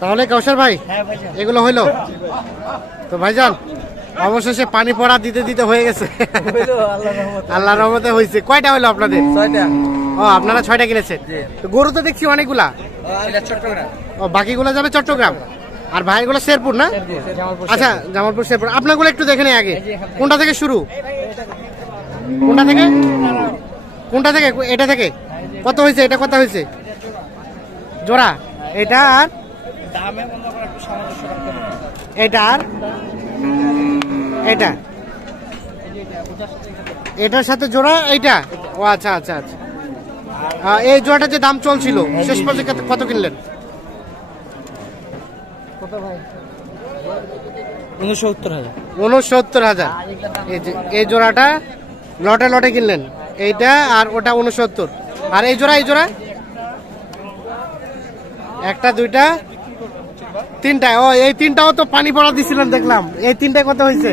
তাহলে কাউসার ভাই এগুলো হইলো তো ভাইজান, অবশেষে পানি পড়া দিতে দিতে হয়ে গেছে। আল্লাহর রহমতে হয়েছে। কয়টা হলো আপনাদের? 6টা। ও, আপনারা 6টা কিনেছেন। গরু তো দেখছি অনেকগুলা। ও, বাকিগুলো যাবে চট্টগ্রাম, আর ভাইগুলো শেরপুর না? আচ্ছা, জামালপুর শেরপুর। আপনারগুলো একটু দেখে নেই আগে, কোনটা থেকে শুরু? কোনটা থেকে? কোনটা থেকে? এটা থেকে কত হয়েছে? এটা কত হয়েছে জোড়া? এটা আর এটা আর এটা, এটার সাথে জোড়া এইটা? ও আচ্ছা আচ্ছা আচ্ছা। এই জোড়াটা যে দাম চলছিল শেষ পর্যন্ত কত কিনলেন? 69,000। এই জোড়াটা লটে লটে কিনলেন, এইটা আর ওটা 69। আর এই জোড়া? এই জোড়া একটা, দুইটা, তিনটা। ও, এই তিনটাও তো পানি পড়া দিছিলেন দেখলাম। এই তিনটায় কত হয়েছে?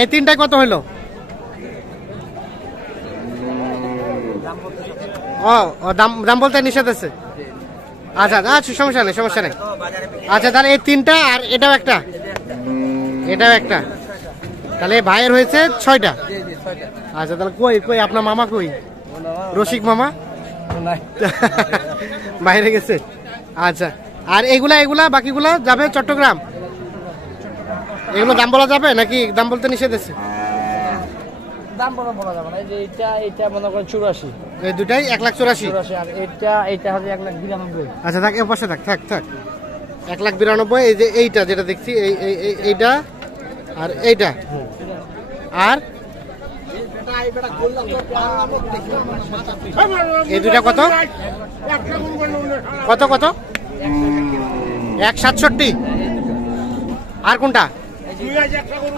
এই তিনটায় কত হইলো? ও, দাম বলতে নিষেধ আছে। আচ্ছা আচ্ছা, সমস্যা নেই সমস্যা নেই। আচ্ছা, তাহলে এই তিনটা আর এটাও একটা, এটাও একটা, তাহলে ভাইয়ের হয়েছে 6টা। আচ্ছা, তাহলে কই আপনার মামা কই? রসিক মামা বাইরে গেছে। আচ্ছা, আর এগুলা বাকিগুলা যাবে চট্টগ্রাম? এগুলো দাম বলা যাবে নাকি দাম বলতে নিষেধ আছে? দাম বলা যাবে না। এটা মনে করেন 84। এই দুটাই 1,84,000। আর এটা হবে 1,92,000। আচ্ছা, থাক, এর পাশে থাক 1,92,000। এই যে এইটা যেটা দেখছি, এইটা আর এইটা, আর এই দুটা কত কত কত? 1,67। আর কোনটা?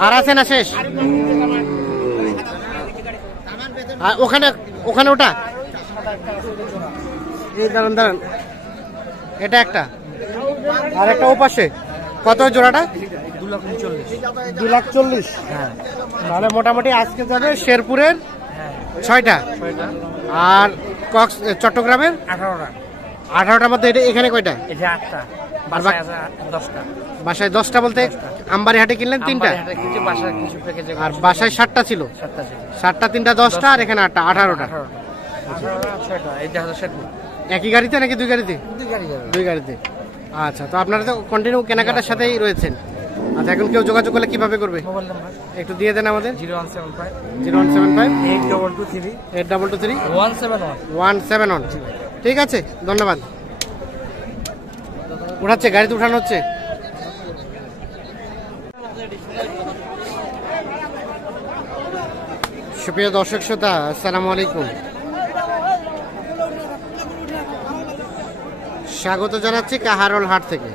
আর আছে না শেষ? আর ওখানে ওটা? এই দাঁড়ান, এটা একটা, আর একটা ও পাশে। কত জোড়াটা? 2,40,000। হ্যাঁ, তাহলে মোটামুটি আজকে যাবে শেরপুরের 6টা, আর চট্টগ্রামের 18টার মধ্যে। এখানে কয়টা? 8টা। বাসায় 10টা বলতে আমবাড়ি হাটে কিনলেন 3টা, আর বাসায় 7টা ছিল। 7টা, 3টা, 10টা, আর এখানে 8টা, 18টা। একই গাড়িতে নাকি দুই গাড়িতে? দুই গাড়িতে। আচ্ছা, তো আপনারা তো কন্টিনিউ কেনাকাটার সাথেই রয়েছেন। আচ্ছা, এখন কেউ যোগাযোগ করলে কিভাবে করবে? একটু দিয়ে দেন আমাদের। 0175 822 171। ঠিক আছে, ধন্যবাদ। উঠাচ্ছে, গাড়িতে উঠানো হচ্ছে। সুপ্রিয় দর্শক শ্রোতা, আসসালামু আলাইকুম। স্বাগত জানাচ্ছি কাহারোল হাট থেকে।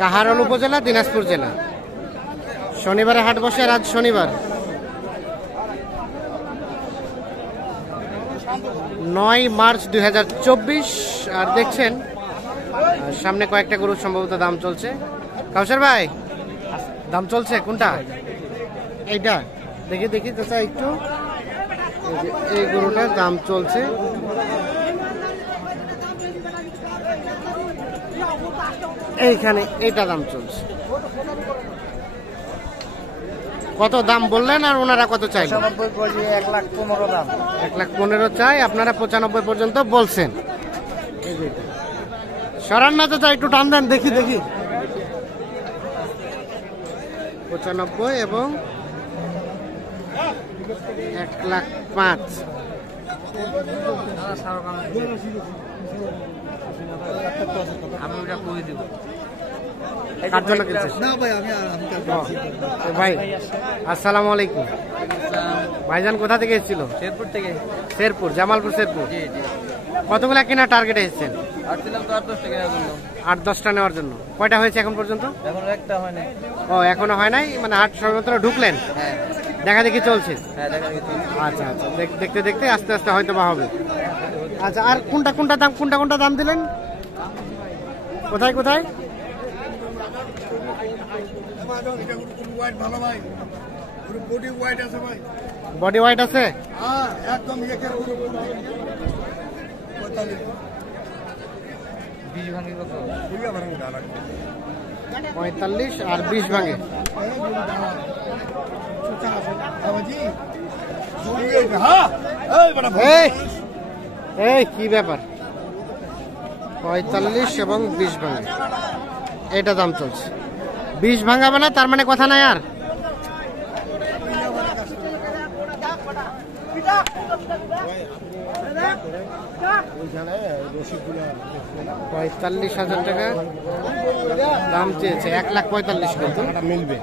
কাহারোল উপজেলা, দিনাজপুর জেলা। শনিবারে হাট বসে, আজ শনিবার 9 মার্চ 2024। আর দেখছেন সামনে কয়েকটা গরু সম্ভবত দাম চলছে। কাউসার ভাই, দাম চলছে কোনটা? এইটা দেখি চাচা একটু। এই গরুটার দাম চলছে এইখানে, এইটা দাম চলছে। কত দাম বললেন আর ওনারা কত চাইলেন? 1,15,000 দাম। 1,15,000 চাই, আপনারা 95 পর্যন্ত বলছেন। সরান না তো, চাই একটু টান দেন, দেখি 95 এবং 1,05,000। আমি ওটা করে দিব। কার জন্য কিনছেন? ভাই আসসালামু আলাইকুম। ভাইজান কোথা থেকে এসেছিল? শেরপুর থেকে। শেরপুর, জামালপুর শেরপুর। কতগুলা কেনা টার্গেট এসেছেন? 8-10টা নেওয়ার জন্য। কয়টা হয়েছে এখন পর্যন্ত? এখন একটা হয় নাই। ও, এখনো হয় নাই, মানে হাট সর্বত্র ঢুকলেন? হ্যাঁ, দেখা দেখি চলছে। হ্যাঁ, দেখা গেছে। আচ্ছা আচ্ছা, দেখতে দেখতে আস্তে আস্তে হয়তো বা হবে। আচ্ছা, আর কোনটা দাম দিলেন? কোথায়? বডি হোয়াইট আছে? 20 ভাঙে কত? 45 আর 20 ভাঙে। এই কি ব্যাপার, 45 এবং 20 ভাঙে এটা দাম চলছে। 20 ভাঙাবে না তার মানে কথা নাই আর। $45,000 টাকা দাম চেয়েছে, 1,45,000 কিন্তু মিলবে।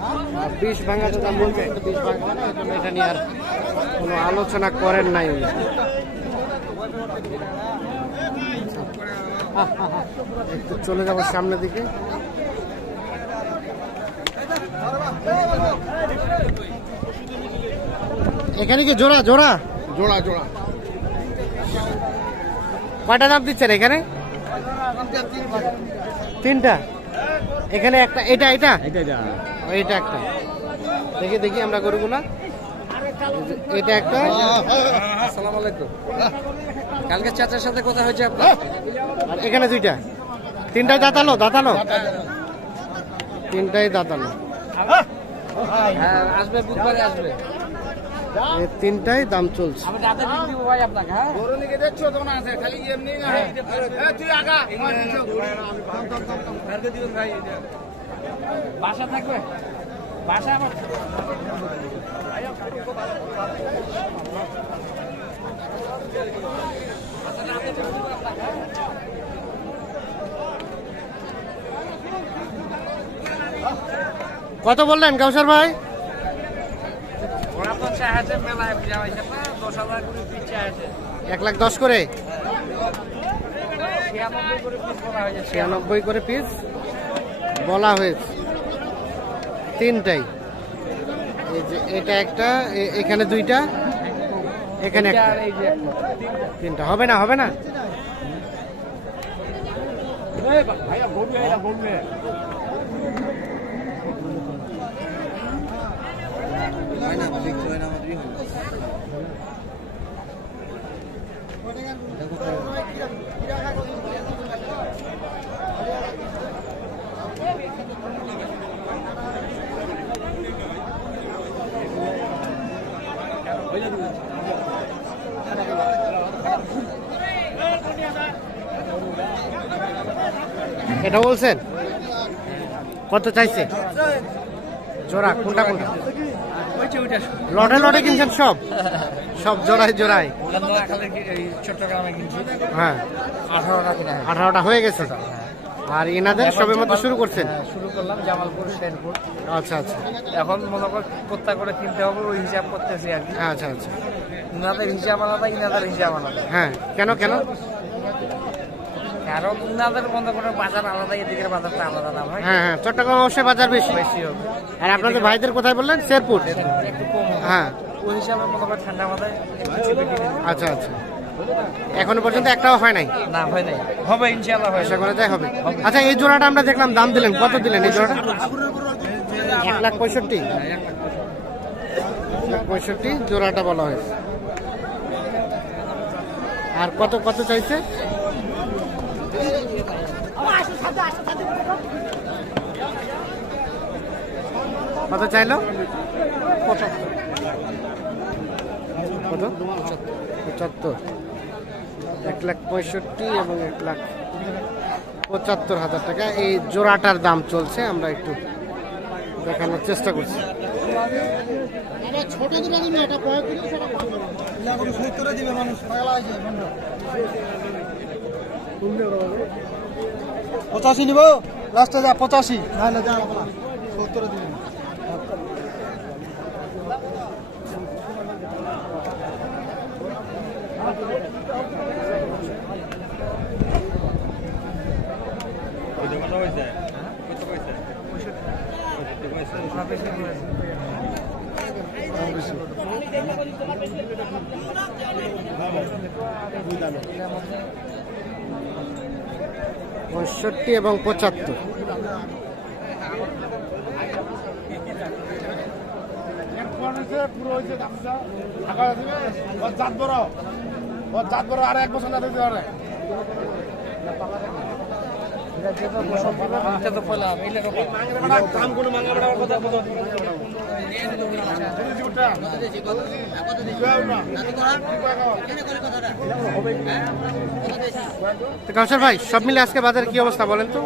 20 ভাঙাতে দাম বলছে, 20 ভাঙা না, এটা নিয়ে আর কোনো আলোচনা করেন নাই উনি। একটু চলে যাবো সামনের দিকে। এখানে কি জোড়া জোড়া জোড়া জোড়া কয়টা দাম দিচ্ছেন এখানে? 3টা। এখানে একটা, এটা এটা এটা একটা। দেখি দেখি আমরা গরুগুলা। এটা একটা। আসসালামু আলাইকুম। কালকে চাচার সাথে কথা হয়েছে আপনার? আর এখানে 2টা। 3টাই দাঁতালো দাঁতালো, 3টাই দাঁতালো। হ্যাঁ, আসবে বুধবারে আসবে। এই 3টাই দাম চলছে। আমি দাদা দিব ভাই আপনাকে। হ্যাঁ, গরু নিকে দেখছো তো না আছে, খালি এমনি না। তুই আগা কালকে দিবেন ভাই। বাসা থাকবে, বাসা আমার। কত বললেন কাউসার ভাই? ওরা তো চাইছে মেলায় যাওয়াইছে না, 10,000 করে পিস চাইছে। 1,10,000 করে, 96 করে পিস করা হয়েছে। 96 করে পিস বলা হয়েছে। 3টাই। এই যে এটা একটা, এখানে 2টা, এখানে একটা, আর এই যে 3টা। হবে না হবে না? এই ভাইয়া বলবে, এটা বলবে। এটা বলছেন কত চাইছে? জোড়া কোনটা কোনটা? লটে লটে কিনছেন সব? সব জোড়ায় জোড়ায়? চট্টগ্রামে কিনছি। হ্যাঁ, 18টা কিনা। 18টা হয়ে গেছে। আর এনাদের সবে মতো শুরু করছেন? শুরু করলাম জামালপুর, শেরপুর। আচ্ছা আচ্ছা এখন মনে কর কোথা করে কিনতে হবে, ওই হিসাব করতেছি আর কি। আচ্ছা আচ্ছা। ইনাদের হিসাব আলাদা, ইনাদের হিসাব আলাদা। হ্যাঁ, কেন কেন? কারণ ইনাদের মনে করে বাজার আলাদা, এদিকের বাজারটা আলাদা না ভাই। হ্যাঁ হ্যাঁ, চট্টগ্রাম অবশ্যই বাজার বেশি। বেশি হবে। আর আপনাদের ভাইদের কোথায় বললেন? শেরপুর। একটু কম হবে। হ্যাঁ, ওই হিসাবে মনে করে ঠান্ডা মাথায় একটু চেপে কিনে নিই। আচ্ছা আচ্ছা। এখনো পর্যন্ত একটাও হয় নাই? না, হয় নাই। হবে ইনশাআল্লাহ, হয়। আশা করা যায় হবে। আচ্ছা, এই জোড়াটা আমরা দেখলাম দাম দিলেন, কত দিলেন এই জোড়াটা? 1,65,000। 1,65,000 জোড়াটা বলা হয়েছে। আর কত কত চাইছে? কত চাইলো? 75। কত? 75। 1,65,000 এবং 1,75,000 টাকা এই জোড়াটার দাম চলছে। আমরা একটু দেখানোর চেষ্টা করছি। ছোট দিবে মানুষ 85 নিব লাস্টে যা 85 নাহলে যা 70 দিবেন। পঁয়ষট্টি এবং 75। পুরো হয়েছে তো কাউসার ভাই সব মিলে আজকে বাজারে কি অবস্থা বলেন তো?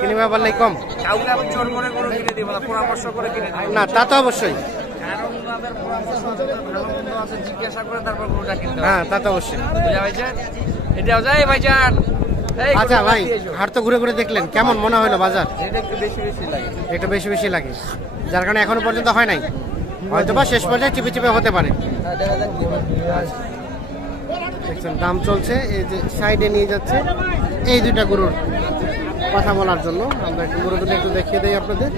কিনিবা বললেই কম কাউকে আমি জোর করে গরু কিনে দিব না, পরামর্শ করে কিনে দিব। না, তা তো অবশ্যই। কারণ ওনাদের পরামর্শ ভালো মন্দ আছে, জিজ্ঞাসা করে তারপর গরুটা কিনতে হবে। হ্যাঁ, তা তো অবশ্যই। বুঝা ভাইজান? এটাও যায় ভাইজান। এই আচ্ছা ভাই, হাট তো ঘুরে ঘুরে দেখলেন, কেমন মনে হলো বাজার? এটা একটু বেশি বেশি লাগে। একটু বেশি বেশি লাগে, যার কারণে এখনো পর্যন্ত হয় নাই, হয়তো বা শেষ পর্যায়ে চিপে চিপে হতে পারে। দেখছেন দাম চলছে, এই যে সাইডে নিয়ে যাচ্ছে এই দুইটা গরুর কথা বলার জন্য। আমরা একটু গরু দুটো একটু দেখিয়ে দিই আপনাদের,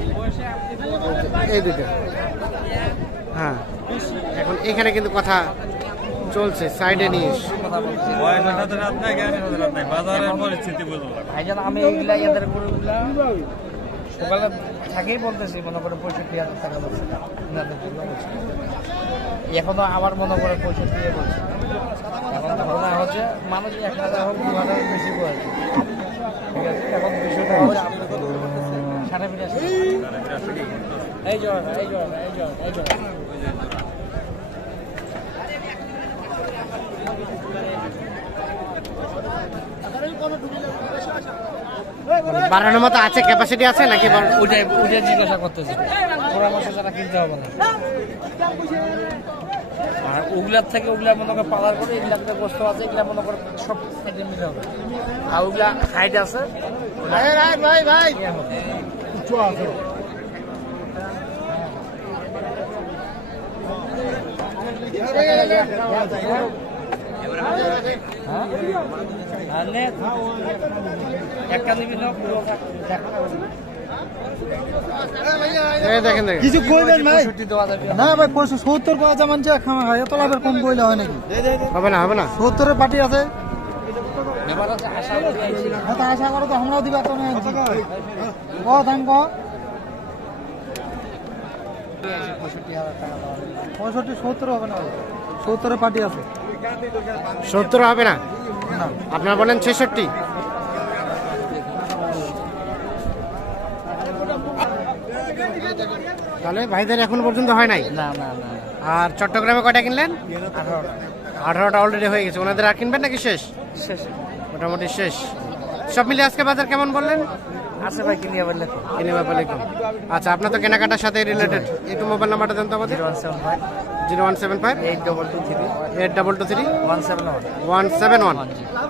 এই দুইটা। হ্যাঁ, এখন এখানে কিন্তু কথা চলছে সাইডে নিয়ে। ভাইজান আমি এইগুলা এদের গরুগুলা সকালে থাকেই বলতেছি, মনে করে 65,000 টাকা বলছে এখনো আবার মনে করে 65 বলছে। এখন ঘটনা হচ্ছে মানুষ 1,000 হোক 2,000 বেশি করে, ঠিক আছে? এখন বিষয়টা হচ্ছে সাড়ে 85। এই জোড়া এই জোড়া এই জোড়া এই জোড়া বাড়ানোর মতো আছে, ক্যাপাসিটি আছে নাকি? ওইটাই জিজ্ঞাসা করতেছি, পরামর্শ ছাড়া কিনতে হবে না। আর ওগুলার থেকে ওগুলা মনে করে পালার করে এগুলার থেকে বস্তু আছে, এগুলা মনে করে সব সাইডে মিলে হবে। আর ওগুলা হাইট আছে, ভাই ভাই একটা নিবি না দেখেন কিছু কইবেন ভাই? দেওয়া যাবে না ভাই 70 পাওয়া যাবেন যে খাওয়া হয়, এত লাভের কম কইলে হয় নাকি? হবে না, হবে না। 70-এর পার্টি আছে, ব্যাপার আছে আশা করি আইছি। হয়তো আশা করো তো আমরাও দিবা তো না। দাম ক 65,000 টাকা দেওয়া যাবে। 65, 70 হবে না, 70-এর পার্টি আছে। 70 হবে না, আপনারা বলেন 66। তাহলে ভাইদের এখনো পর্যন্ত হয় নাই। না না না, আর চট্টগ্রামে কয়টা কিনলেন? 18টা 18টা অলরেডি হয়ে গেছে। ওনাদের আর কিনবেন নাকি শেষ? শেষ মোটামুটি শেষ। সব মিলে আজকে বাজার কেমন বললেন? আছে ভাই, কিনে আবার লেখো। আচ্ছা, আপনার তো কেনাকাটার সাথে রিলেটেড, একটু মোবাইল নাম্বারটা দেন তো আমাদের। 0175 0175 822 822 171 171।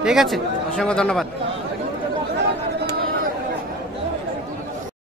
ঠিক আছে, অসংখ্য ধন্যবাদ।